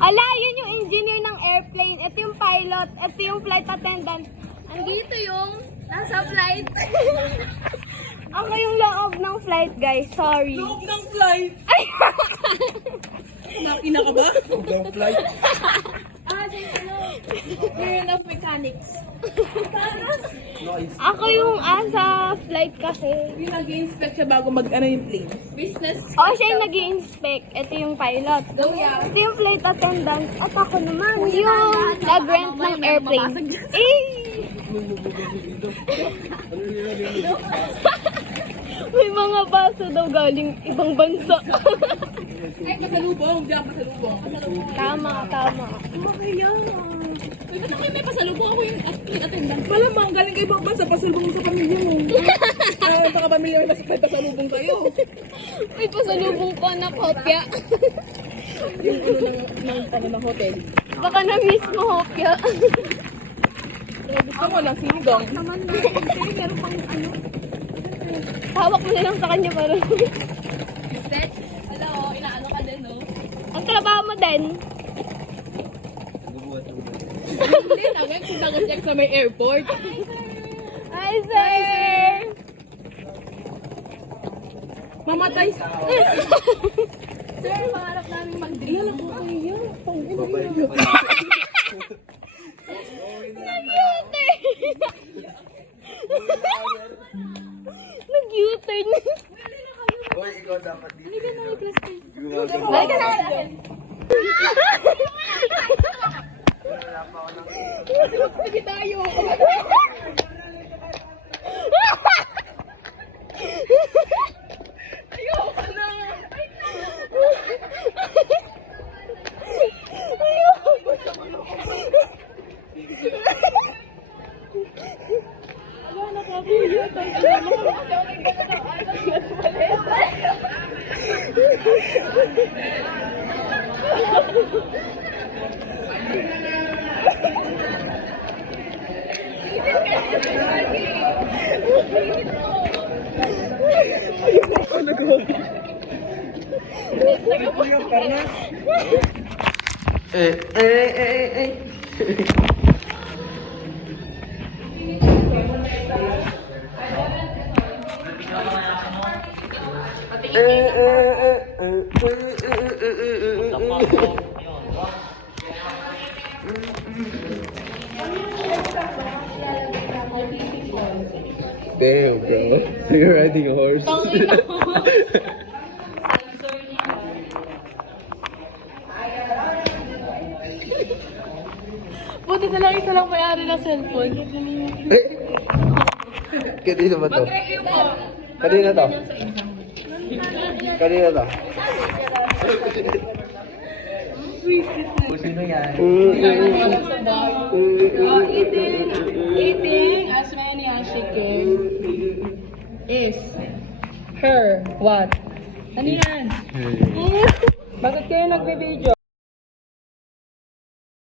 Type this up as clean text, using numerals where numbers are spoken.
Ala, yun yung engineer ng airplane. Ito yung pilot. Ito yung flight attendant. Andito yung nasa flight. Ako yung loob ng flight, guys. Sorry. Loob ng flight! Ay! Ina ka ba? Loob ng flight. Year of mechanics. Ako yung sa flight kasi. Yung nag-inspect siya bago mag-ano yung plane. Business. O, siya yung nag-i-inspect. Ito yung pilot. Ito yung flight attendant. At ako naman yung nag-rent ng airplane. May mga baso daw galing ibang bansa. Ay, pasalubong. Diyan, pasalubong. Tama, tama. Okay yan. Uy, ba't ako yung may pasalubong? Ako yung attendant. Malamang, galing kayo ibang bansa, pasalubong mo sa pamilya mo. Ay, baka pamilya mo, may pasalubong kayo. May pasalubong ko na kopya. Yung ng hotel. Baka na-miss mo, kopya. Gusto mo lang, sinigang. Naman na. Meron pang ano. Hawak mo na lang sa kanya para. Set? Wala o, inaano ka din, no? Ang trabaho mo din. Hindi, nagay kung nag-check sa may airport. Hi, sir! Mamatay sa... Sir, pangarap namin mag-drink. Ilan ako kaya? Nag-U-turn. Hoy, ikaw dapat dito. Balik ka na. Sige tayo. Ayoko na. Wala na ka po yun. Damn, bro. You're riding a horse. Buti na lang isa lang may-ari ng cellphone. Kanina ba to? Mag-review mo. Kanina to? Kanina to? Sino yan? Eating as many as she can is her what? Ano yan? Bakit kayo nagbe-video?